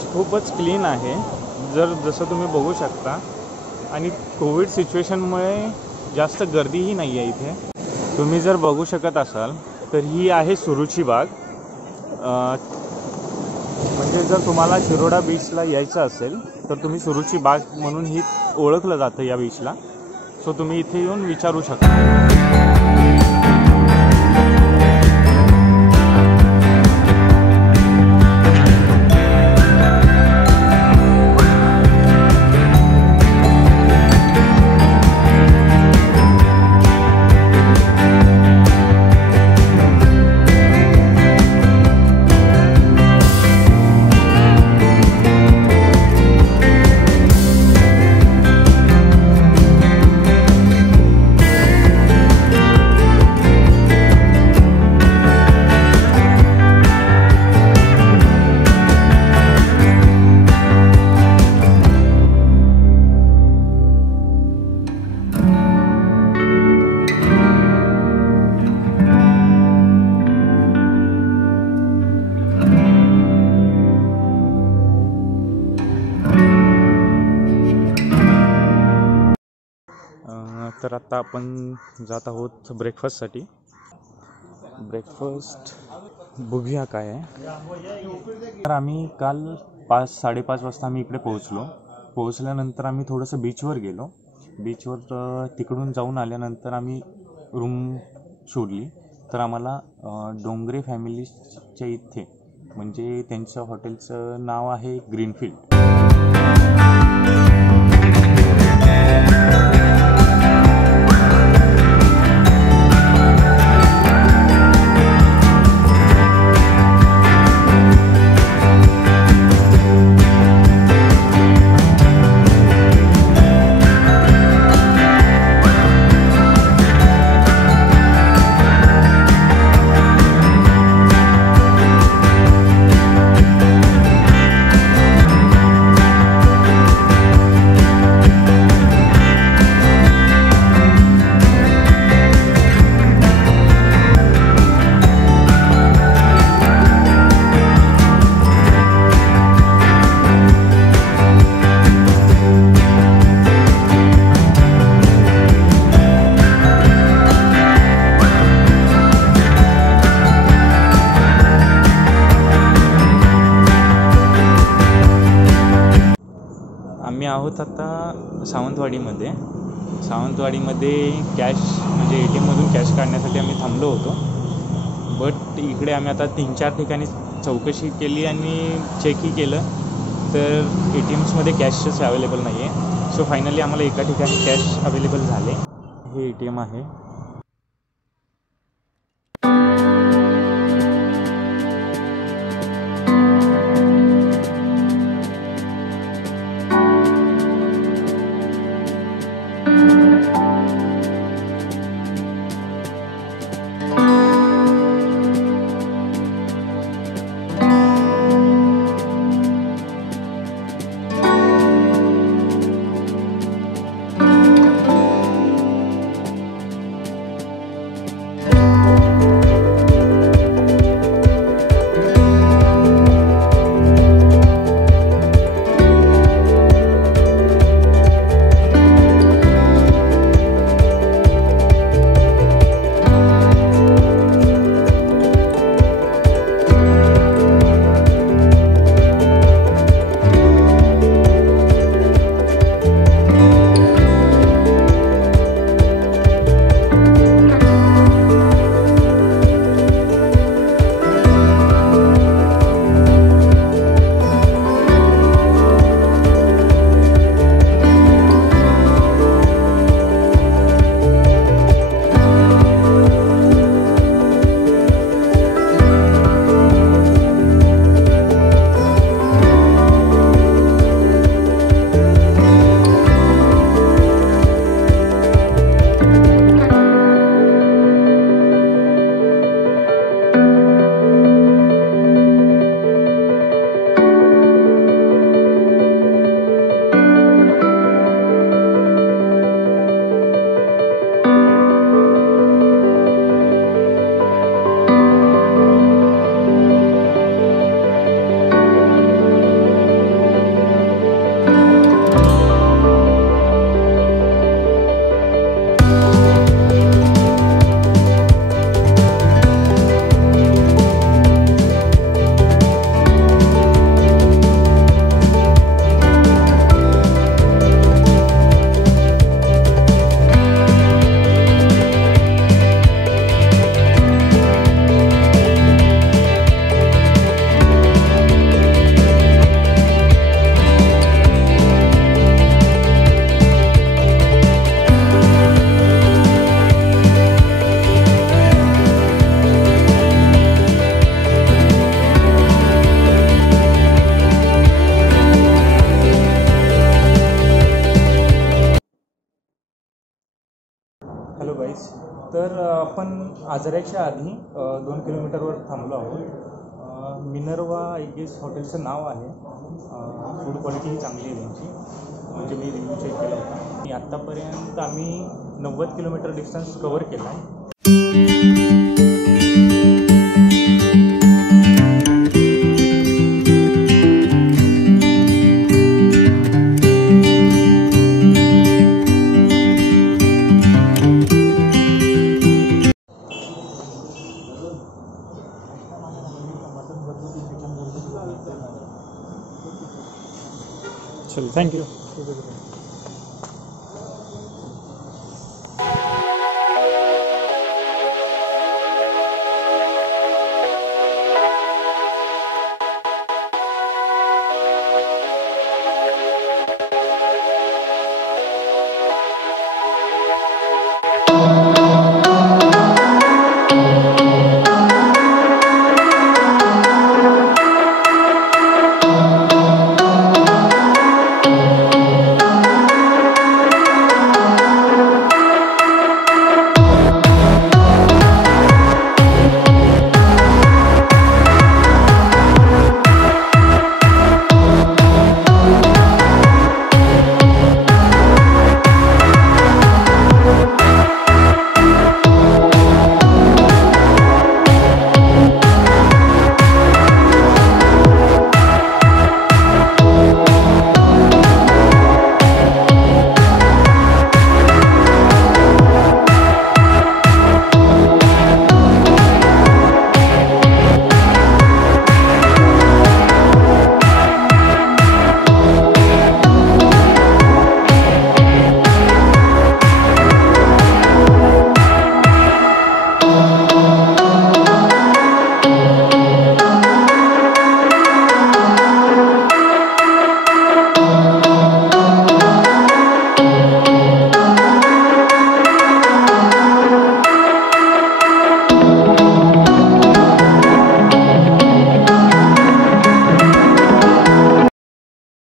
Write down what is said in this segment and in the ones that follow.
Beach खूपच clean आहे, जसं तुम्ही बघू शकता. आणि कोविड सिच्युएशनमुळे जास्त गर्दीही नाही आहे इथे. तुम्ही जर बघू शकत असाल तर ही आहे सुरुची बाग. म्हणजे जर तुम्हाला शिरोडा बीचला यायचं असेल तर तुम्ही सुरुची बाग म्हणून ही ओळखलं जातं या बीचला. सो तुम्ही इथे येऊन विचारू शकता. तर आता आपण जात आहोत ब्रेकफास्टसाठी. ब्रेकफास्ट बघूया काय आहे. तर आम्ही काल 5-5:30 वाजता आम्ही इकडे पोहोचल्यानंतर आम्ही थोडंसं बीचवर गेलो. बीचवर तिकडून जाऊन आल्यानंतर आम्ही रूम शोधली. तर आम्हाला डोंगरे फॅमिलीच्या इथे, म्हणजे त्यांच्या हॉटेलचं नाव आहे ग्रीनफील्ड. आम्ही आहोत आता सावंतवाडीमध्ये. कॅश म्हणजे ATMमधून कॅश काढण्यासाठी आम्ही थांबलो होतो. बट इकडे आम्ही आता 3-4 ठिकाणी चौकशी केली आणि चेकही केलं, तर ATMsमध्ये कॅशच अवेलेबल नाही आहे. सो फायनली आम्हाला एका ठिकाणी कॅश अवेलेबल झाले. हे ATM आहे. तर आपण आजऱ्याच्या आधी 2 किलोमीटरवर थांबलो आहोत. मिनर्वा आय गेस हॉटेलचं नाव आहे. फूड क्वालिटीही चांगली आहे त्यांची, म्हणजे मी रिव्ह्यू चेक केला होता. आणि आत्तापर्यंत आम्ही 90 किलोमीटर डिस्टन्स कवर केला आहे. चल, थँक्यू.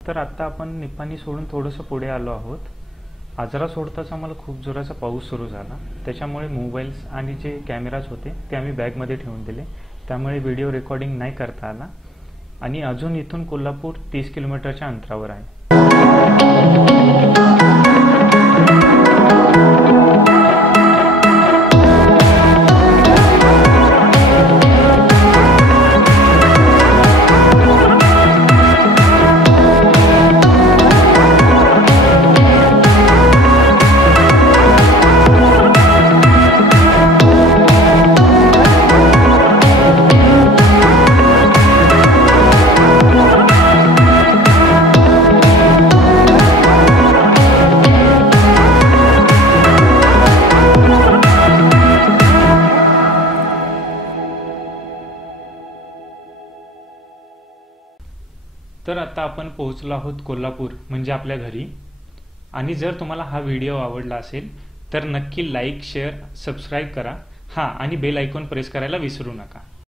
तर आत्ता आपण निपाणी सोडून थोडंसं पुढे आलो आहोत. आजरा सोडताच आम्हाला खूप जोराचा पाऊस सुरू झाला. त्याच्यामुळे मोबाईल्स आणि जे कॅमेराज होते ते आम्ही बॅगमध्ये ठेवून दिले. त्यामुळे व्हिडिओ रेकॉर्डिंग नाही करता आला. आणि अजून इथून कोल्हापूर 30 किलोमीटरच्या अंतरावर आहे. तर आता आपण पोहोचलो आहोत कोल्हापूर, म्हणजे आपल्या घरी. आणि जर तुम्हाला हा व्हिडिओ आवडला असेल तर नक्की लाईक, शेअर, सबस्क्राईब करा. हां, आणि बेल आयकॉन प्रेस करायला विसरू नका.